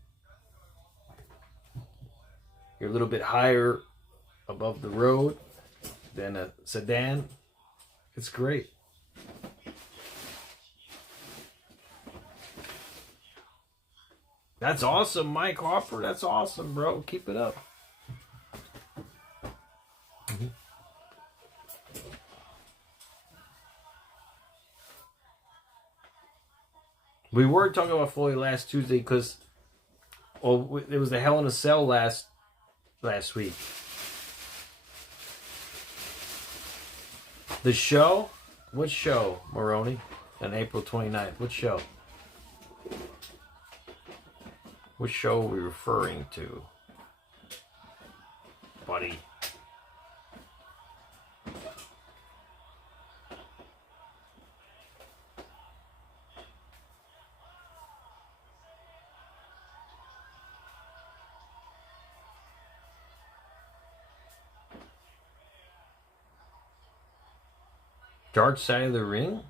You're a little bit higher above the road than a sedan. It's great. That's awesome, Mike Hopper. That's awesome, bro. Keep it up. We were talking about Floyd last Tuesday because it was the Hell in a Cell last week. The show? What show, Maroney? On April 29th. What show? What show are we referring to, buddy? Dark Side of the Ring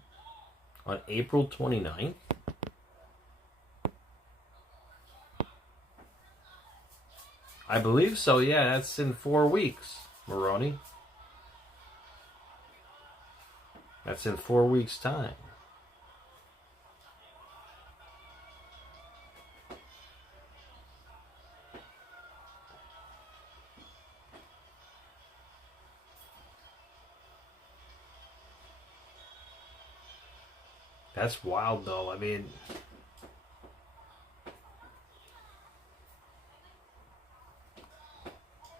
on April 29th. I believe so, yeah, that's in 4 weeks. Maroney. That's in 4 weeks' time. That's wild, though. I mean,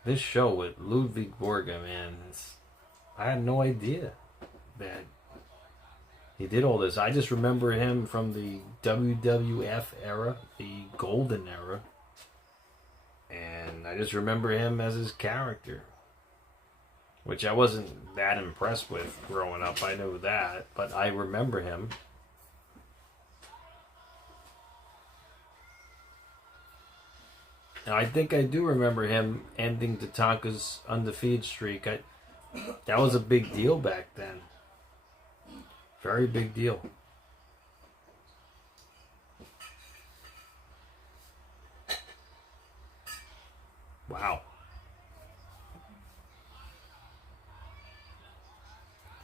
this show with Ludvig Borga, man, I had no idea that he did all this. I just remember him from the WWF era, the golden era. And I just remember him as his character, which I wasn't that impressed with growing up. I knew that, but I remember him. And I think I do remember him ending Tatanka's undefeated streak. That was a big deal back then. Very big deal. Wow.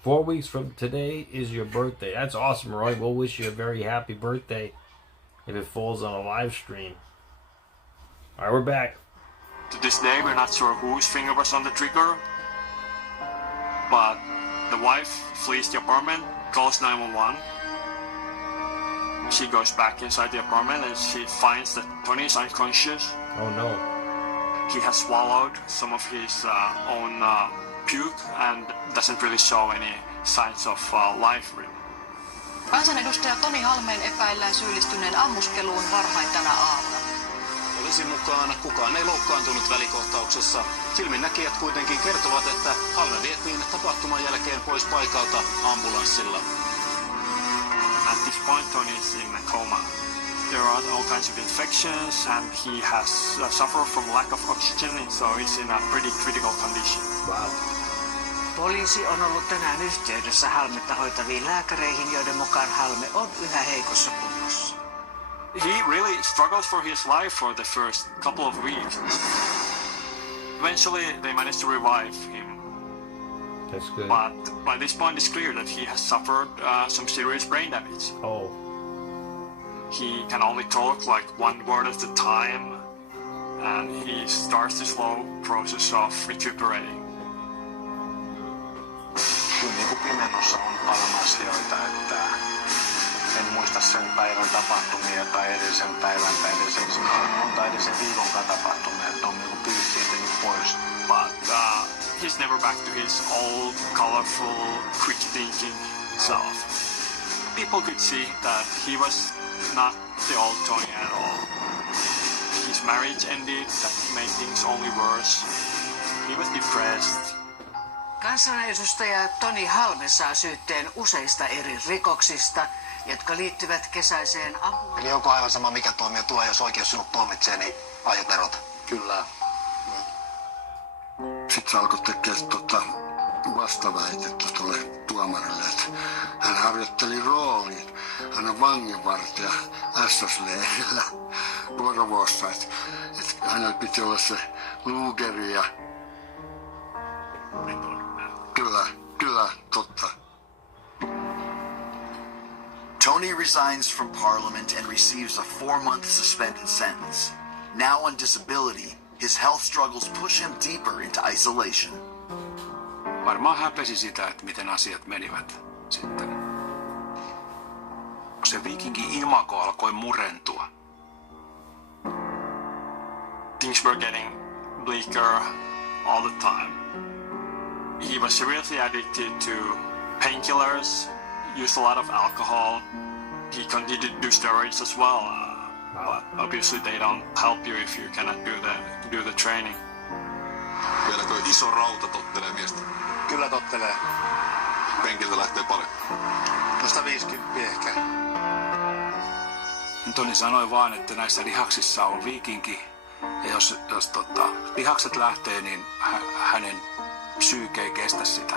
4 weeks from today is your birthday. That's awesome, Roy. We'll wish you a very happy birthday if it falls on a live stream. Alright, we're back. To this day, we're not sure whose finger was on the trigger, but the wife flees the apartment, calls 911. She goes back inside the apartment and she finds that Tony is unconscious. Oh no. He has swallowed some of his own puke and doesn't really show any signs of life. Kansanedustaja Toni Halmeen epäillään syyllistyneen ammuskeluun varhain tänä aamuna. Poliisin mukaan kukaan ei loukkaantunut välikohtauksessa. Silminnäkijät kuitenkin kertovat, että Halme vietiin tapahtuman jälkeen pois paikalta ambulanssilla. At this point, Tony is in a coma. There are all kinds of infections and he has suffered from lack of oxygen, so he's in a pretty critical condition. Wow. Poliisi on ollut tänään yhteydessä Halmetta hoitaviin lääkäreihin, joiden mukaan Halme on yhä heikossa kunnossa. He really struggles for his life for the first couple of weeks. Eventually, they managed to revive him. That's good. But by this point, it's clear that he has suffered some serious brain damage. Oh. He can only talk like one word at a time, and he starts the slow process of recuperating. Kyllä niin kuin pimennossa on paljon asioita, että en muista sen päivän tapahtumia tai edellisen päivän tai edellisen tai edellisen viikonkaan tapahtumia, että on niinku pyyhkiytynyt pois. But he's never back to his old, colorful, quick-thinking self. People could see that he was not the old Tony at all. His marriage ended, that made things only worse. He was depressed. Kansanedustaja Toni Halme saa syytteen useista eri rikoksista, jotka liittyvät kesäiseen ampumaan. Eli onko aivan sama mikä tuomio tuo, jos oikeus sinut tuomitsee, niin aiot erota? Kyllä. Sitten se alkoi tekemään vastaväitettä tuolle tuomarille, että hän harjoitteli rooliin. Hän on vanginvartija SS-leirillä Porvoossa, että hänellä piti olla se luugeri ja... Kyllä, totta. Tony resigns from Parliament and receives a 4-month suspended sentence. Now on disability, his health struggles push him deeper into isolation. Varmaan häpesi sitä, että miten asiat menivät sitten. Se viikinkin imago alkoi murentua. Things were getting bleaker all the time. He was seriously addicted to painkillers, used a lot of alcohol. He continued to do steroids as well. But obviously they don't help you if you cannot do the training. Vieläkö iso rauta tottelee miestä? Kyllä tottelee. Penkiltä lähtee paljon. No 150 ehkä. Toni sanoi vaan, että näissä lihaksissa on viikinki. Ja jos lihakset lähtee, niin hänen psyyke ei kestä sitä.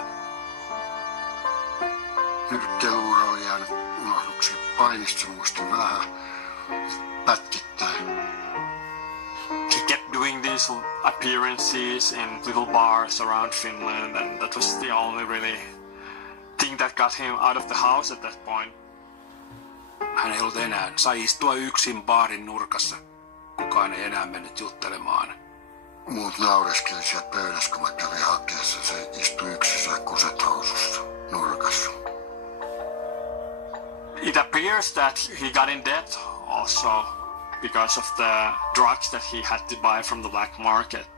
Nyrkkeilyura on jäänyt unohduksi. Painista muistin vähän pätkittäin. He kept doing his appearances in little bars around Finland, and that was the only really thing that got him out of the house at that point. Hän ei ollut enää. Sai istua yksin baarin nurkassa. Kukaan ei enää mennyt juttelemaan. Muut naureskeli sieltä pöydässä, kun mä kävin hakeessa. Se istui yksissä kuset housussa nurkassa. It appears that he got in debt also because of the drugs that he had to buy from the black market.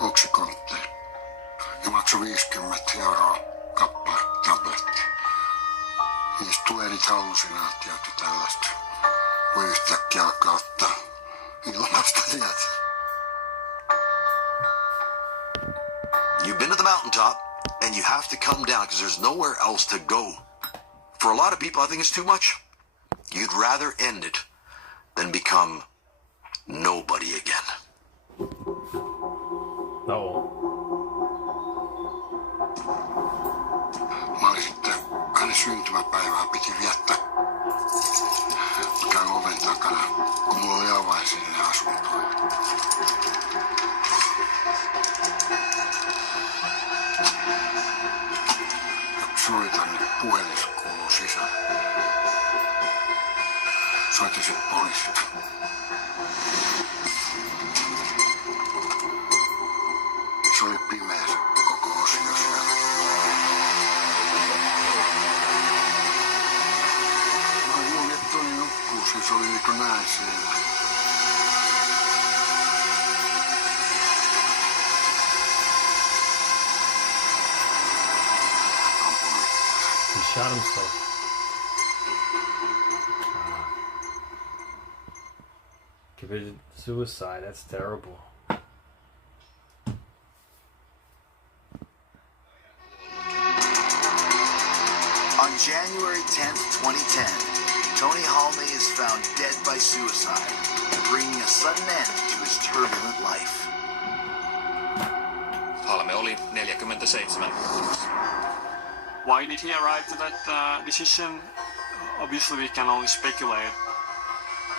Oksikontti. Ja maksoi 50 € kappale tabletti. Niistä tulee niitä hallusinaatioita ja tällaista. Voi yhtäkkiä alkaa ottaa ilmasta tietä. You've been to the mountaintop, and you have to come down because there's nowhere else to go. For a lot of people, I think it's too much. You'd rather end it than become nobody again. No. Mä olin sitten, hänen syntymäpäivää piti viettää. Mä käyn oven takana, kun mulla oli avain sinne asuntoon. Soitan, niin puhelin kuuluu sisään. Soitin sit poliisit. Se oli pimeä se koko osio siellä. Mä luulin, että Toni nukkuu, siis oli niinku näin siellä. He shot himself. Committed suicide. That's terrible. On January 10th, 2010, Tony Halme is found dead by suicide, bringing a sudden end to his turbulent life. Halme oli 47. Why did he arrive to that decision? Obviously, we can only speculate.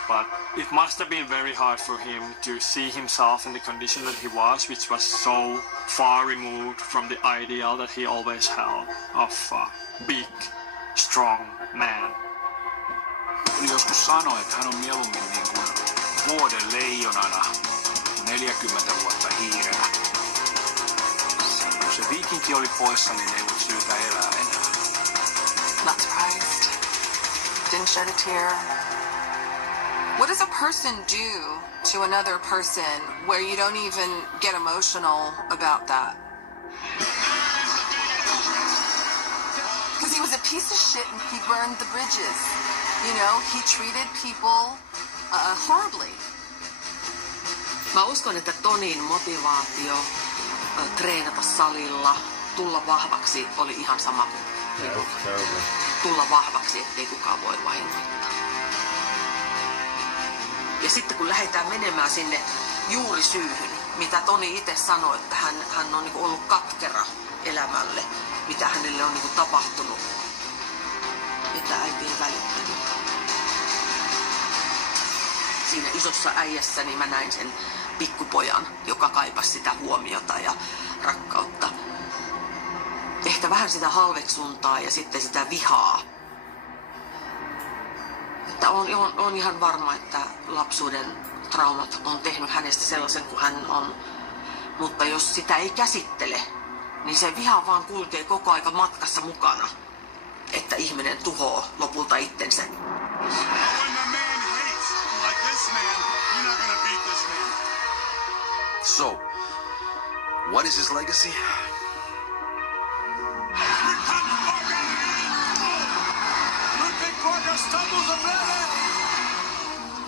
But it must have been very hard for him to see himself in the condition that he was, which was so far removed from the ideal that he always held of a big, strong man. Joskus sanoi, että hän on mieluummin niin kuin vuoden leijonana 40 vuotta hiirenä. Kun se viikinki oli poissa, niin ei ollut syytä elää enää. Not surprised. Didn't shed a tear. What does a person do to another person where you don't even get emotional about that? Because he was a piece of shit and he burned the bridges. You know, he treated people horribly. Mä uskon, että Tonin motivaatio treenata salilla, tulla vahvaksi oli ihan sama kuin tulla vahvaksi, ettei kukaan voi vahingoittaa. Ja sitten kun lähdetään menemään sinne juurisyyhyn, mitä Toni itse sanoi, että hän on ollut katkera elämälle, mitä hänelle on tapahtunut, että äiti ei välittänyt. Siinä isossa äijässä niin mä näin sen pikkupojan, joka kaipasi sitä huomiota ja rakkautta. Ehkä vähän sitä halveksuntaa ja sitten sitä vihaa. Että on ihan varma, että lapsuuden traumat on tehnyt hänestä sellaisen kuin hän on. Mutta jos sitä ei käsittele, niin se viha vaan kulkee koko aika matkassa mukana. Että ihminen tuhoaa lopulta itsensä. So, what is his legacy? Ludvig Borga stumbles a bit.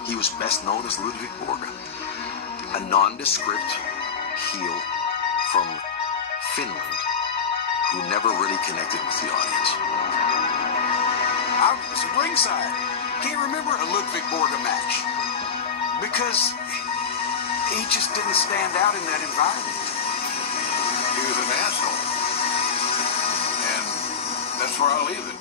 He was best known as Ludvig Borga, a nondescript heel from Finland who never really connected with the audience. I was at ringside. Can't remember a Ludvig Borga match because he just didn't stand out in that environment. He was an asshole. And that's where I'll leave it.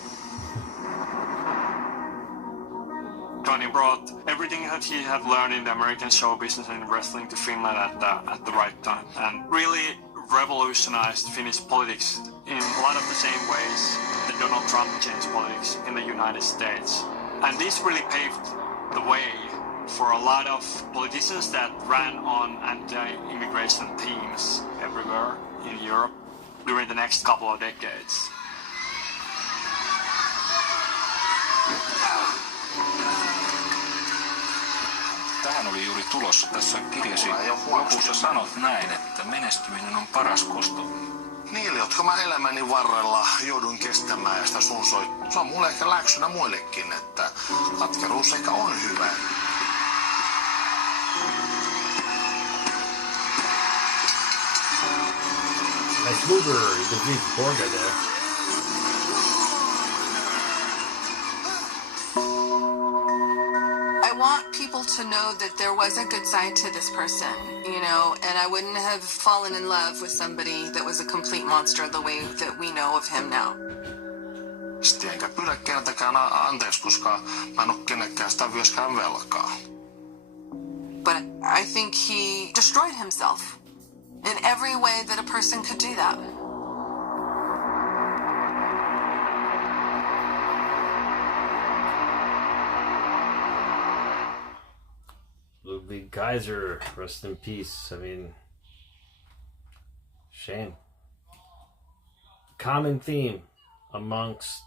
Tony brought everything that he had learned in the American show business and wrestling to Finland at the right time, and really revolutionized Finnish politics in a lot of the same ways that Donald Trump changed politics in the United States. And this really paved the way for a lot of politicians that ran on anti-immigration themes everywhere in Europe during the next couple of decades. Tähän oli juuri tulossa. Tässä kirjasi lopussa sanot näin, että menestyminen on paras kosto. Niille, jotka mä elämäni varrella joudun kestämään ja sitä sunsoittua. Se on mulle ehkä läksynä muillekin, että katkeruus ehkä on hyvä. Nice mover, Ludvig Borga there. I want people to know that there was a good side to this person, you know, and I wouldn't have fallen in love with somebody that was a complete monster the way that we know of him now. Sitten enkä pyydä keneltäkään anteeksi, koska mä en oo kenenkään sitä myöskään velkaa. But I think he destroyed himself in every way that a person could do that. Ludwig Kaiser, rest in peace. I mean, shame. Common theme amongst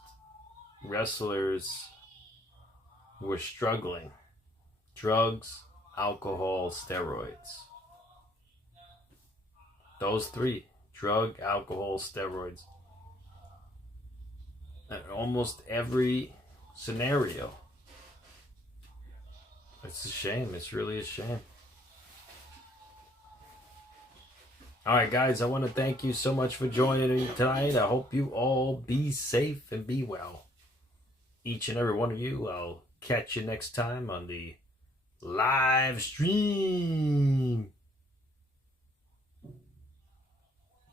wrestlers who are struggling: drugs, alcohol, steroids. Those three: drug, alcohol, steroids. And almost every scenario. It's a shame. It's really a shame. All right, guys, I want to thank you so much for joining me tonight. I hope you all be safe and be well. Each and every one of you. I'll catch you next time on the live stream.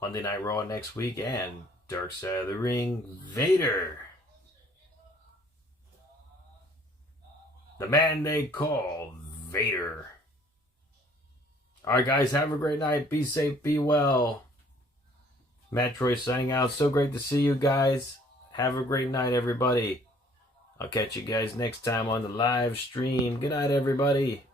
Monday Night Raw next week, and Dark Side of the Ring, Vader. The man they call Vader. Alright, guys, have a great night. Be safe, be well. MATTROISE signing out. So great to see you guys. Have a great night, everybody. I'll catch you guys next time on the live stream. Good night, everybody.